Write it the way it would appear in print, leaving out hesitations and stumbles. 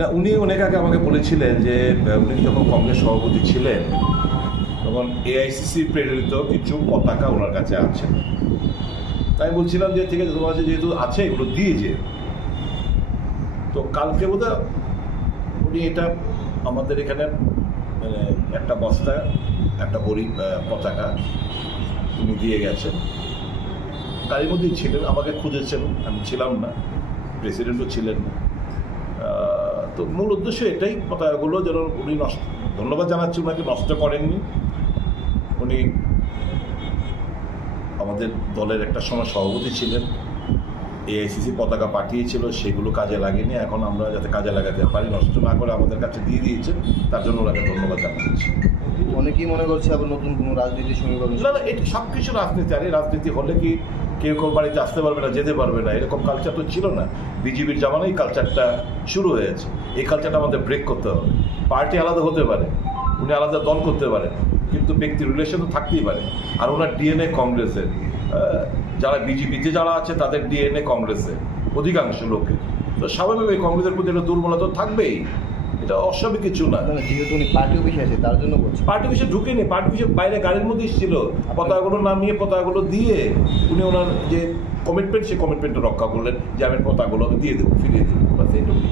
না, উনি অনেক আগে আমাকে বলেছিলেন যে উনি যখন কংগ্রেস সভাপতি ছিলেন তখন এআইসিসি প্রেরিত কিছু পতাকা ওনার কাছে আছে। তাই বলছিলাম যে ঠিক আছে, তোমার কাছে যেহেতু আছে এগুলো দিয়ে যে। তো কালকে বোধহয় উনি এটা আমাদের এখানে মানে একটা বস্তা একটা পতাকা উনি দিয়ে গেছেন। তারই মধ্যেই ছিলেন, আমাকে খুঁজেছেন, আমি ছিলাম না, প্রেসিডেন্টও ছিলেন না। তো মূল উদ্দেশ্য এটাই, পতাকাগুলো যেন উনি ধন্যবাদ জানাচ্ছি, ওনাকে নষ্ট করেননি। উনি আমাদের দলের একটা সময় সভাপতি ছিলেন, এআইসিসি পতাকা পাঠিয়েছিল, সেগুলো কাজে লাগেনি। এখন আমরা যাতে কাজে লাগাতে পারি, নষ্ট না করে আমাদের কাছে দিয়ে দিয়েছেন, তার জন্য ওনাকে ধন্যবাদ জানাচ্ছি। অনেকেই মনে করছে আবার নতুন কোনো রাজনীতির সমীকরণ। না না, এটা সব কিছু রাজনীতি। আর এই রাজনীতি হলে কি কেউ কেউ বাড়িতে আসতে পারবে না, যেতে পারবে না, এরকম কালচার তো ছিল না। বিজেপির জামানায় কালচারটা শুরু হয়েছে। এই কালচারটা আমাদের ব্রেক করতে হবে। পার্টি আলাদা হতে পারে, উনি আলাদা দল করতে পারেন, কিন্তু ব্যক্তি রিলেশন তো থাকতেই পারে। আর ওনার ডিএনএ কংগ্রেসের, যারা বিজেপিতে যারা আছে তাদের ডিএনএ কংগ্রেসের অধিকাংশ লোকের। তো স্বাভাবিক কংগ্রেসের প্রতি একটা দুর্বলতা থাকবেই, এটা অস্বাভাবিক কিছু না। যেহেতু উনি পার্টি অফিসে আছে তার জন্য বলছি। পার্টি অফিসে ঢুকেনি, পার্টি অফিসে বাইরে গাড়ির মধ্যেই ছিল, পতাকাগুলো নামিয়ে পতাকাগুলো দিয়ে উনি ওনার যে কমিটমেন্ট, সেই কমিটমেন্টটা রক্ষা করলেন যে আমি পতাকাগুলো দিয়ে দেবো, ফিরিয়ে দেবো, বাস এইটুকু।